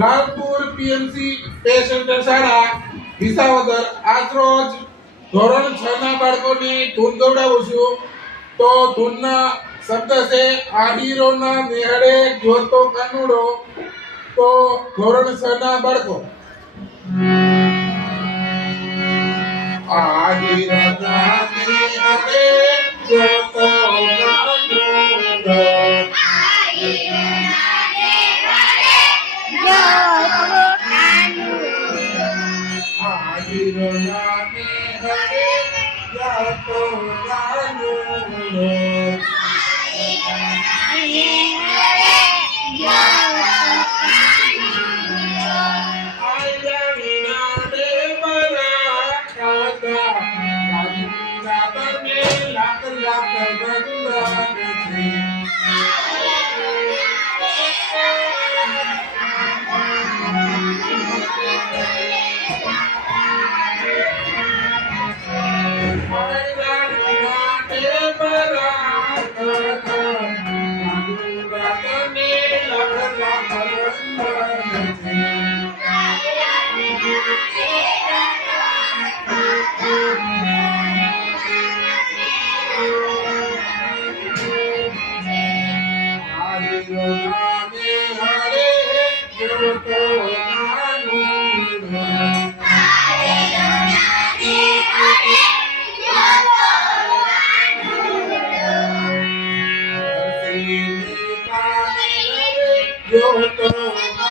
Lalpur PMC patient શાળા વિસાવદર આજ રોજ ધોરણ 6 ના બાળકોને ધૂન ગવડાવું છું. તો ધૂનના શબ્દ છે આહીરોના નિહાળે જોતો કાનુડો. તો ધોરણ 6 ના બાળકો આહીરોના નિહાળે જોતો કાનુડો